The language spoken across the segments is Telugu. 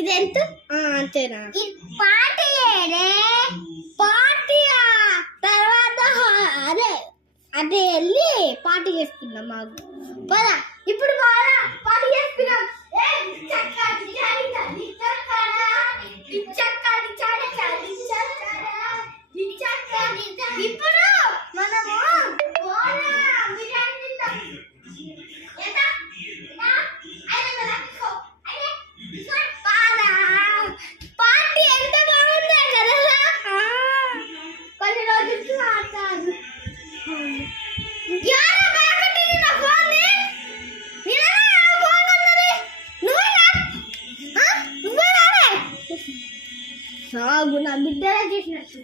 ఇదెంత అంతేనా? పార్టీ పార్టీయా? తర్వాత అదే అదే వెళ్ళి పార్టీ చేసుకుందాం. మాకు పదా ఇప్పుడు బాగా పార్టీ చేసుకున్నాం. ఇప్పుడు మనము పార్టీ ఎంత బాగుంది కదా. కొన్ని రోజులు ఆడతాను. నా బిడ్డలా చేసినట్టు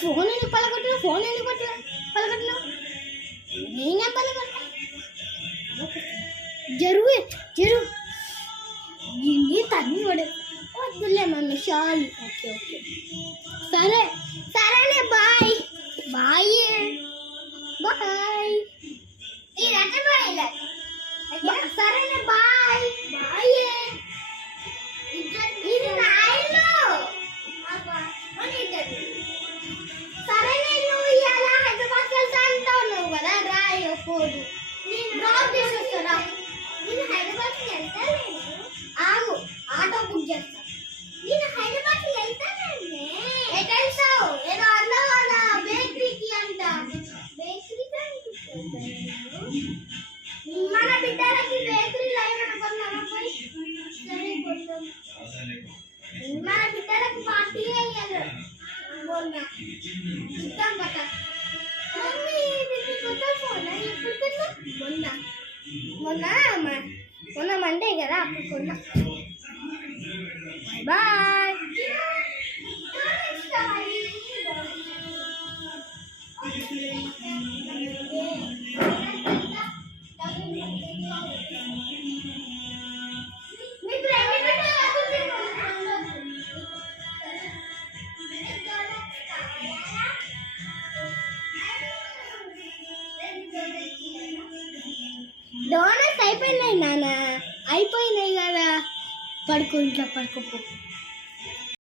ఫోన్ ఎందుకు పలగొట్టినావు? ఫోన్ నేనే పలగొట్టా. జరుగు తన్ని పడే వద్దులే మమ్మీ చాలు. ఓకే సరేనే బాయ్ సరేనే బాయ్. ఇది నా ఇల్లు. సరేనే నువ్వు ఇలా హైదరాబాద్కి వెళ్తా అంటావు నువ్వు కదా. రాయపోదు నేను డ్రాప్ చేసి వస్తారా? నేను హైదరాబాద్కి వెళ్తాను. ఆగు ఆటో బుక్ చేస్తా. నేను హైదరాబాద్కి వెళ్తానండి. ఎటు వెళ్తావు? ఏదో అన్నావు కదా బేకరీకి అంట. మన బిడ్డలకి బేకరీలో ఏమైనా కొన్నామా పోయి? సరే కొంటాం. మన బిడ్డలకు పార్టీ అయ్యారు. ఇద్దాం పట్ట. మమ్మీ కొత్త ఫోన్ ఎప్పుడు కొన్నా? మొన్న మండే కదా అప్పుడు కొన్నా. బాయ్. డోనట్స్ అయిపోయినాయి నాన్న. అయిపోయినాయి కదా. ఇంట్లో పడుకోపో.